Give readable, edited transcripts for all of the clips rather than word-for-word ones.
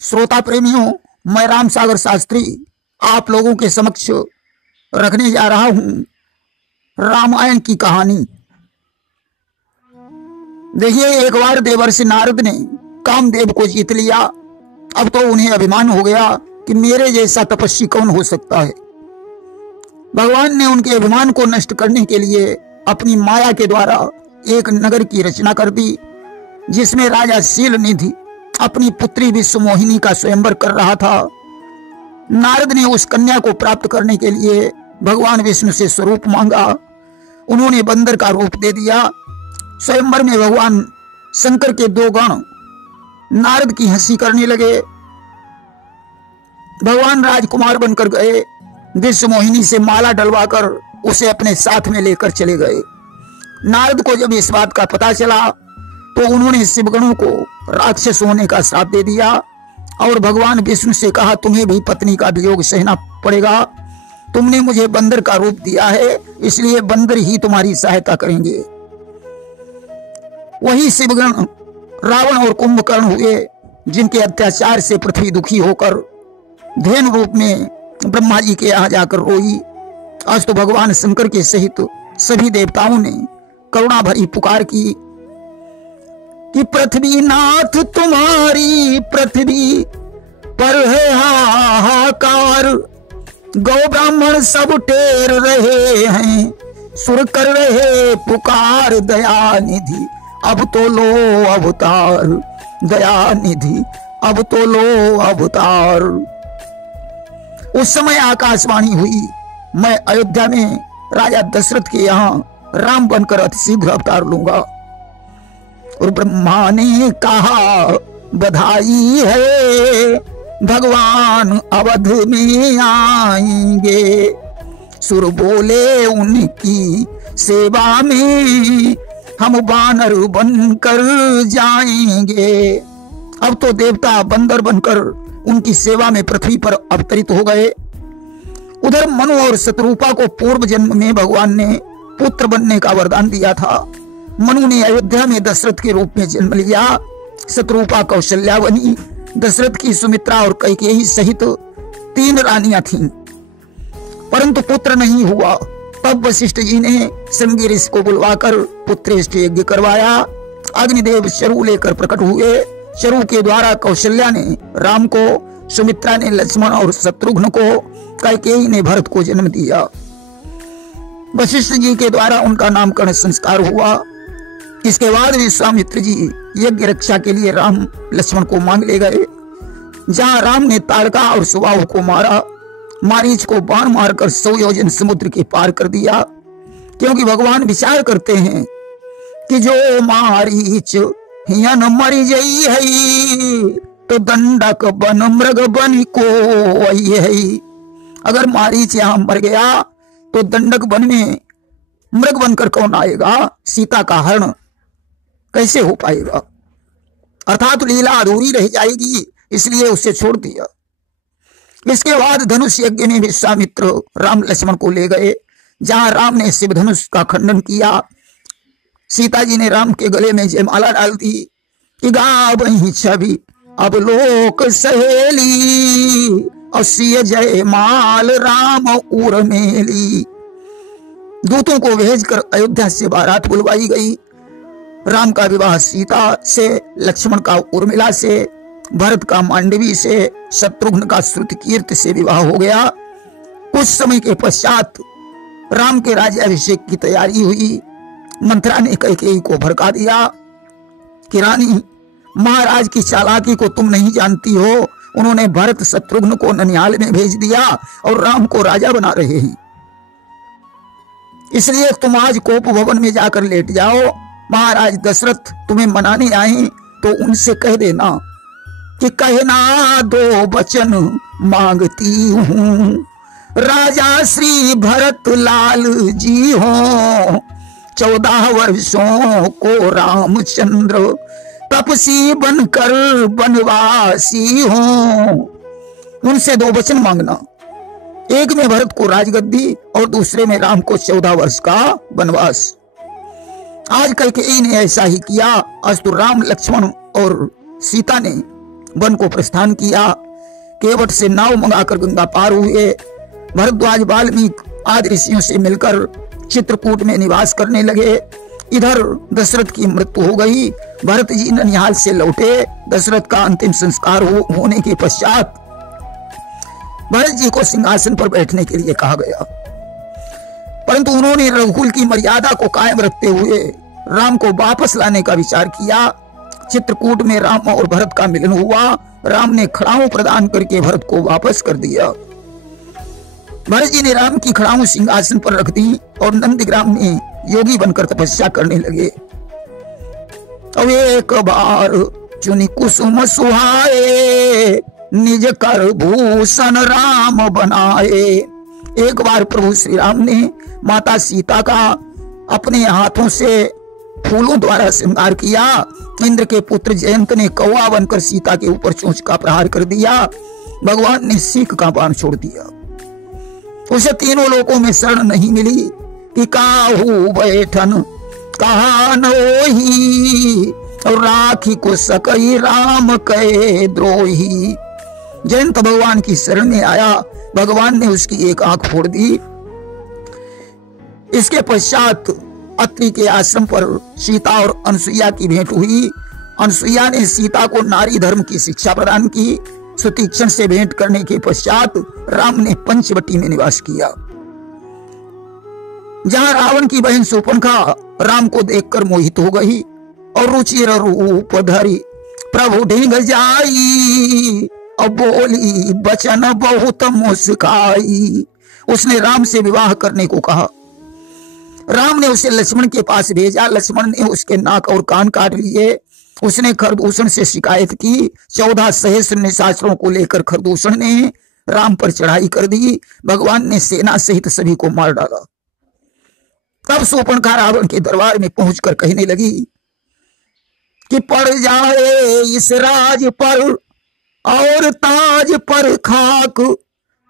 श्रोता प्रेमियों, मैं राम सागर शास्त्री आप लोगों के समक्ष रखने जा रहा हूं रामायण की कहानी। देखिए, एक बार देवर्षि नारद ने कामदेव को जीत लिया। अब तो उन्हें अभिमान हो गया कि मेरे जैसा तपस्वी कौन हो सकता है। भगवान ने उनके अभिमान को नष्ट करने के लिए अपनी माया के द्वारा एक नगर की रचना कर दी, जिसमें राजा शीलनिधि अपनी पुत्री विश्वमोहिनी का स्वयंवर कर रहा था। नारद ने उस कन्या को प्राप्त करने के लिए भगवान विष्णु से स्वरूप मांगा। उन्होंने बंदर का रूप दे दिया। स्वयंवर में भगवान शंकर के दो गण नारद की हंसी करने लगे। भगवान राजकुमार बनकर गए। विश्वमोहिनी से माला डलवाकर उसे अपने साथ में लेकर चले गए। नारद को जब इस बात का पता चला तो उन्होंने शिवगणों को राक्षस होने का श्राप दे दिया और भगवान विष्णु से कहा, तुम्हें भी पत्नी का वियोग सहना पड़ेगा। तुमने मुझे बंदर का रूप दिया है, इसलिए बंदर ही तुम्हारी सहायता करेंगे। वही शिवगण रावण और कुंभकर्ण हुए, जिनके अत्याचार से पृथ्वी दुखी होकर धेनु रूप में ब्रह्मा जी के यहाँ जाकर रोई। आज तो भगवान शंकर के सहित सभी देवताओं ने करुणा भरी पुकार की कि पृथ्वी नाथ तुम्हारी पृथ्वी पर है हाहाकार। गौ ब्राह्मण सब टेर रहे हैं, सुर कर रहे पुकार। दया निधि अब तो लो अवतार, दया निधि अब तो लो अवतार। उस समय आकाशवाणी हुई, मैं अयोध्या में राजा दशरथ के यहाँ राम बनकर अतिशीघ्र अवतार लूंगा। और ब्रह्मा ने कहा, बधाई है भगवान अवध में आएंगे। सुर बोले, उनकी सेवा में हम बानर बनकर जाएंगे। अब तो देवता बंदर बनकर उनकी सेवा में पृथ्वी पर अवतरित हो गए। उधर मनु और शत्रुपा को पूर्व जन्म में भगवान ने पुत्र बनने का वरदान दिया था। मनु ने अयोध्या में दशरथ के रूप में जन्म लिया। शत्रुपा कौशल्या बनी। दशरथ की सुमित्रा और कैकेयी सहित 3 रानियां थीं, परंतु पुत्र नहीं हुआ। तब वशिष्ठ जी ने संगी ऋषि को बुलवाकर पुत्रेष्टि यज्ञ करवाया। अग्निदेव शरु लेकर प्रकट हुए। शरु के द्वारा कौशल्या ने राम को, सुमित्रा ने लक्ष्मण और शत्रुघ्न को, कैकेयी ने भरत को जन्म दिया। वशिष्ठ जी के द्वारा उनका नामकरण संस्कार हुआ। इसके बाद विश्वामित्र जी यज्ञ रक्षा के लिए राम लक्ष्मण को मांग ले गए। जहां राम ने ताड़का और सुबाहु को मारा, मारीच को बाण मारकर 100 योजन समुद्र के पार कर दिया। क्योंकि भगवान विचार करते हैं कि जो मारीच हियन मरी जई है, तो दंडक बन मृग बन को है। अगर मारीच यहाँ मर गया तो दंडक वन में मृग बनकर कौन आएगा? सीता का हरण कैसे हो पाएगा? अर्थात लीला अधूरी रह जाएगी, इसलिए उसे छोड़ दिया। इसके बाद धनुष यज्ञ में विश्वामित्र राम लक्ष्मण को ले गए, जहां राम ने शिव धनुष का खंडन किया। सीता जी ने राम के गले में जयमाला डाल दी कि गावहीं छवि अब लोक सहेली, असिय जयमाल राम उर्मिली। दूतों को भेजकर अयोध्या से बारात बुलवाई गई। राम का विवाह सीता से, लक्ष्मण का उर्मिला से, भरत का मांडवी से, शत्रुघ्न का श्रुतकीर्ति से विवाह हो गया। कुछ समय के पश्चात राम के राज्याभिषेक की तैयारी हुई। मंत्रा ने कैकेयी को भड़का दिया कि रानी, महाराज की चालाकी को तुम नहीं जानती हो। उन्होंने भरत शत्रुघ्न को ननिहाल में भेज दिया और राम को राजा बना रहे हैं। इसलिए तुम आज कोप भवन में जाकर लेट जाओ। महाराज दशरथ तुम्हें मनाने आए तो उनसे कह देना कि कहना 2 वचन मांगती हूँ। राजा श्री भरत लाल जी हो, 14 वर्षों को रामचंद्र तपसी बनकर वनवासी हो। उनसे 2 वचन मांगना, एक में भरत को राजगद्दी और दूसरे में राम को 14 वर्ष का वनवास। आज कैकेयी ने ऐसा ही किया। आज तो राम, लक्ष्मण और सीता ने वन को प्रस्थान किया। केवट से नाव मंगाकर गंगा पार हुए। भरद्वाज वाल्मीकि आदि ऋषियों से मिलकर चित्रकूट में निवास करने लगे। इधर दशरथ की मृत्यु हो गई। भरत जी ननिहाल से लौटे। दशरथ का अंतिम संस्कार होने के पश्चात भरत जी को सिंहासन पर बैठने के लिए कहा गया, परंतु उन्होंने रघुकुल की मर्यादा को कायम रखते हुए राम को वापस लाने का विचार किया। चित्रकूट में राम और भरत का मिलन हुआ। राम ने खड़ाऊ प्रदान करके भरत को वापस कर दिया। भरत जी ने राम की खड़ाऊ सिंहासन पर रख दी और नंदग्राम में योगी बनकर तपस्या करने लगे। अब एक बार चुनी कुसुम सुहाए, निज कर भूषण राम बनाए। एक बार प्रभु श्री राम ने माता सीता का अपने हाथों से फूलों द्वारा श्रृंगार किया। इंद्र के पुत्र जयंत ने कौवा बनकर सीता के ऊपर चोंच का प्रहार कर दिया। भगवान ने सीख का बाण छोड़ दिया। उसे तीनों लोकों में शरण नहीं मिली कि काहू बैठन कहा न ओही, और राखी को सकई राम कहे द्रोही। जयंत भगवान की शरण में आया। भगवान ने उसकी एक आंख फोड़ दी। इसके पश्चात अत्रि के आश्रम पर सीता और अनसुईया की भेंट हुई। अनसुईया ने सीता को नारी धर्म की शिक्षा प्रदान की। सुतीक्षण से भेंट करने के पश्चात राम ने पंचवटी में निवास किया, जहां रावण की बहन शूर्पणखा राम को देखकर मोहित हो गई और रुचिर रूप धरी प्रभु ढींग जाई, अब बोली बचन बहुत मुस्काई। उसने राम से विवाह करने को कहा। राम ने उसे लक्ष्मण के पास भेजा। लक्ष्मण ने उसके नाक और कान काट लिए। उसने खरदूषण से शिकायत की। 14 सहस्त्र निशाचरों को लेकर खरदूषण ने राम पर चढ़ाई कर दी। भगवान ने सेना सहित सभी को मार डाला। तब शूर्पणखा रावण के दरबार में पहुंचकर कहने लगी कि पड़ जाए इस राज पर और ताज पर खाक,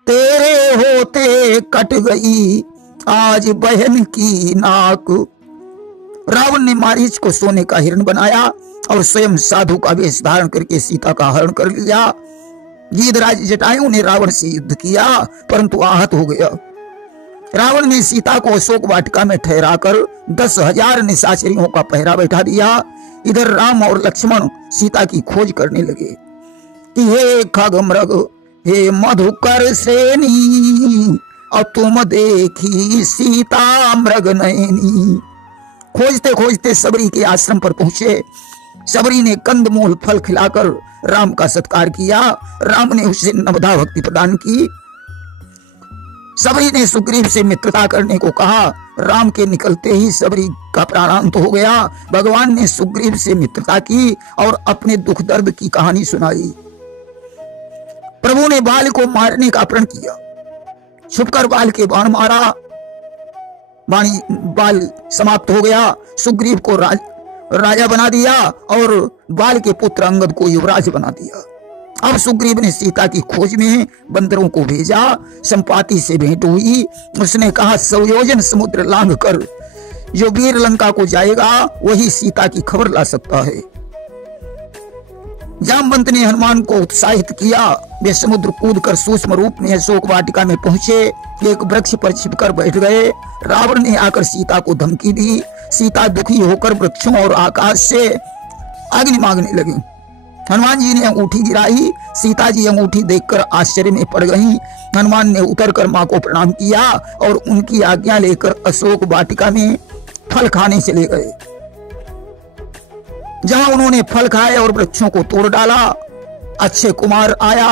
तेरे होते कट गई आज बहन की नाक। रावण ने मारीच को सोने का हिरण बनाया और स्वयं साधु का वेश धारण करके सीता का हरण कर लिया। गीधराज जटायु ने रावण से युद्ध किया, परंतु आहत हो गया। रावण ने सीता को अशोक वाटिका में ठहराकर 10,000 निशाचरियों का पहरा बैठा दिया। इधर राम और लक्ष्मण सीता की खोज करने लगे कि हे खगमृग, हे मधुकर श्रेणी, और तुम देखी सीता मृग नयनी। खोजते खोजते सबरी के आश्रम पर पहुंचे। सबरी ने कंदमूल फल खिलाकर राम का सत्कार किया। राम ने उसे नवधा भक्ति प्रदान की। सबरी ने सुग्रीव से मित्रता करने को कहा। राम के निकलते ही सबरी का प्राणांत हो गया। भगवान ने सुग्रीव से मित्रता की और अपने दुख दर्द की कहानी सुनाई। प्रभु ने बाल को मारने का प्रण किया। छुपकर बाल के बाण मारा। बाल समाप्त हो गया। सुग्रीव को राजा बना दिया और बाल के पुत्र अंगद को युवराज बना दिया। अब सुग्रीव ने सीता की खोज में बंदरों को भेजा। संपाति से भेंट हुई। उसने कहा 100 योजन समुद्र लांघ कर जो वीर लंका को जाएगा वही सीता की खबर ला सकता है। जामवंत ने हनुमान को उत्साहित किया। वे समुद्र कूद कर सूक्ष्म रूप में अशोक वाटिका में पहुंचे। एक वृक्ष पर छिपकर बैठ गए। रावण ने आकर सीता को धमकी दी। सीता दुखी होकर वृक्षों और आकाश से अग्नि मांगने लगी। हनुमान जी ने अंगूठी गिराई। सीता जी अंगूठी देखकर आश्चर्य में पड़ गईं। हनुमान ने उतरकर मां को प्रणाम किया और उनकी आज्ञा लेकर अशोक वाटिका में फल खाने चले गए, जहां उन्होंने फल खाए और वृक्षों को तोड़ डाला। अक्षय कुमार आया,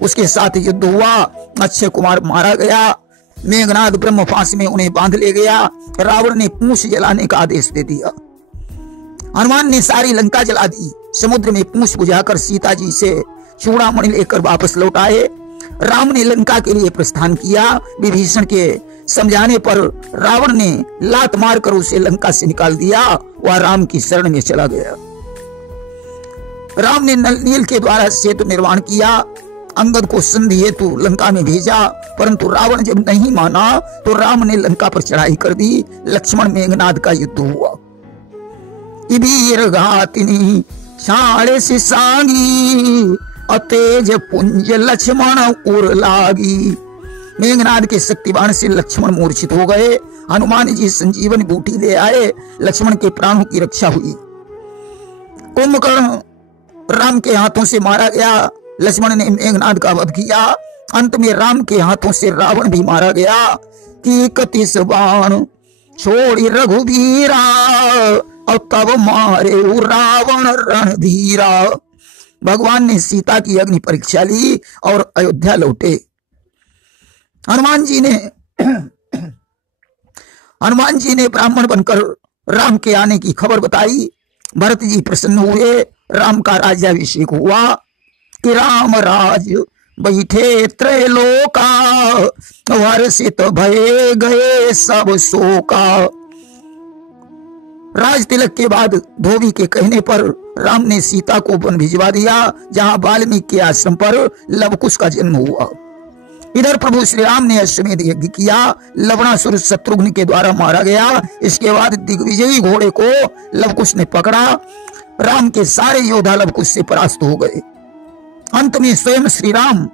उसके साथ युद्ध हुआ। अक्षय कुमार मारा गया। मेघनाद ब्रह्म फांस में उन्हें बांध ले गया। रावण ने पूंछ जलाने का आदेश दे दिया। हनुमान ने सारी लंका जला दी। समुद्र में पूंछ बुझाकर सीता जी से चूड़ामणि लेकर वापस लौट आए। राम ने लंका के लिए प्रस्थान किया। विभीषण के समझाने पर रावण ने लात मारकर उसे लंका से निकाल दिया। वह राम की शरण में चला गया। राम ने नल नील के द्वारा सेतु निर्माण किया। अंगद को संधि हेतु लंका में भेजा, परंतु रावण जब नहीं माना तो राम ने लंका पर चढ़ाई कर दी। लक्ष्मण मेघनाद का युद्ध हुआ। इबीर घातिनी छाड़े से सांगी अतेज पुंज लक्ष्मण उर लागी। मेघनाद के शक्तिबाण से लक्ष्मण मूर्छित हो गए। हनुमान जी संजीवनी बूटी ले आए, लक्ष्मण के प्राणों की रक्षा हुई। कुंभकर्ण राम के हाथों से मारा गया। लक्ष्मण ने मेघनाद का वध किया। अंत में राम के हाथों से रावण भी मारा गया। कि कतिस बाण छोड़ी रघुबीरा और तब मारे रावण रणधीरा। भगवान ने सीता की अग्नि परीक्षा ली और अयोध्या लौटे। हनुमान जी ने ब्राह्मण बनकर राम के आने की खबर बताई। भरत जी प्रसन्न हुए। राम का राज्याभिषेक हुआ कि राम राज बैठे त्रैलोका, हर्षित भये गए सब शोका। राज तिलक के बाद धोबी के कहने पर राम ने सीता को वन भिजवा दिया, जहां वाल्मीकि के आश्रम पर लवकुश का जन्म हुआ। इधर प्रभु श्री राम ने अश्वमेध यज्ञ किया। लवणासुर शत्रुघ्न के द्वारा मारा गया। इसके बाद दिग्विजयी घोड़े को लवकुश ने पकड़ा। राम के सारे योद्धा लवकुश से परास्त हो गए। अंत में स्वयं श्री राम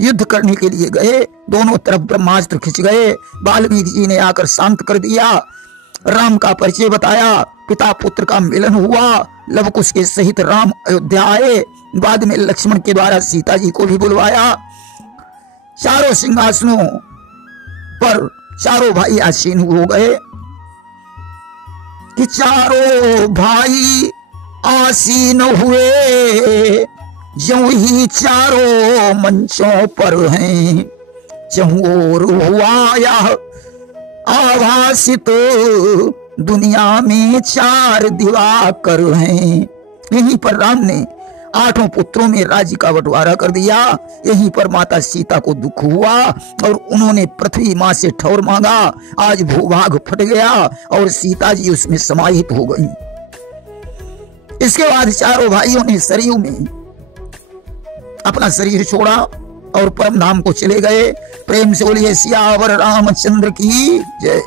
युद्ध करने के लिए गए। दोनों तरफ ब्रह्मास्त्र खिंच गए। वाल्मीकि जी ने आकर शांत कर दिया। राम का परिचय बताया। पिता पुत्र का मिलन हुआ। लवकुश के सहित राम अयोध्या आए। बाद में लक्ष्मण के द्वारा सीता जी को भी बुलवाया। चारों सिंहासनों पर चारों भाई आसीन हो गए कि चारों भाई आसीन हुए, ज्यों ही चारों मंचों पर हैं। चहुओर हुआ यह आभासित, दुनिया में चार दिवाकर हैं। यहीं पर राम ने 8 पुत्रों में राज्य का बंटवारा कर दिया। यहीं पर माता सीता को दुख हुआ और उन्होंने पृथ्वी मां से ठौर मांगा। आज भूभाग फट गया और सीता जी उसमें समाहित हो गई। इसके बाद चारों भाइयों ने सरयू में अपना शरीर छोड़ा और परम धाम को चले गए। प्रेम से बोलिए सियावर रामचंद्र की जय।